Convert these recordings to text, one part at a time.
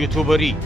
یوتیوبری.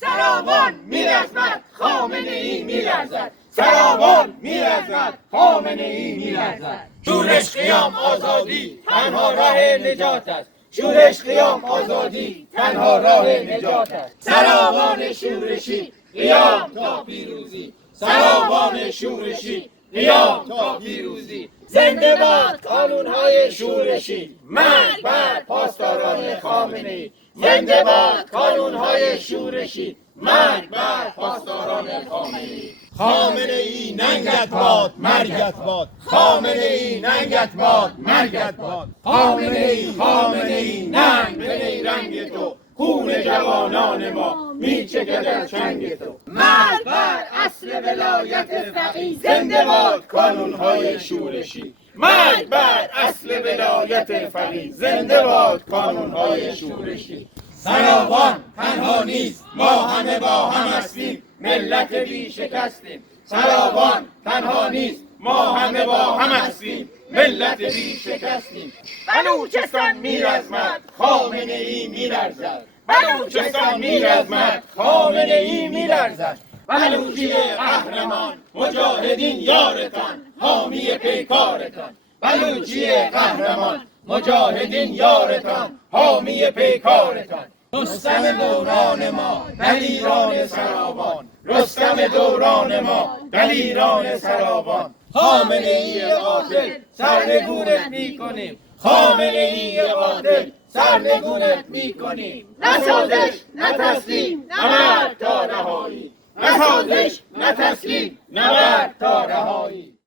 سراوان میرزمد خامنه ای میلرزد، سراوان میرزمد خامنه ای میلرزد. شورش قیام آزادی تنها راه نجات است، شورش قیام آزادی تنها راه نجات است. سراوان شورشی قیام تا پیروزی، سراوان شورشی قیام تا پیروزی. زنده باد قانون‌های شورشی، مرگ بر پاسداران خامنه‌ای. زنده باد قانون‌های شورشی، مرگ بر پاسداران خامنه‌ای. خامنه‌ای ننگت باد، مرگت باد. خامنه‌ای ننگت باد، مرگت باد. خامنه‌ای ننگ به نیرنگ تو، خون جوانان ما میچکد از چنگ تو. مرگ بر اصل ولایت فقیه، زنده باد قانون‌های شورشی. مرگ بر اصل ولایت فقیه، زنده باد قانون‌های شورشی. سراوان تنها نیست، ما همه با هم هستیم، ملت بی شکستیم. سراوان تنها نیست، ما همه با هم هستیم، ملت بی شکستیم. بلوچستان میرزمد خامنه ای میلرزد، بلوچستان میرزمد خامنه ای میلرزد. بلوچی قهرمان مجاهدین یارتان، حامی پیکارتان. بلوچی قهرمان مجاهدین یارتان، حامی پیکارتان. رستم دوران ما دلیران سراوان، رستم دوران ما دلیران سراوان. خامنه ای قاتل سرنگونت میکنیم، خامنه ای قاتل سرنگونت میکنیم. نه سازش نه تسلیم، نبرد تا رهایی، نه سازش نه تسلیم، نبرد تا رهایی.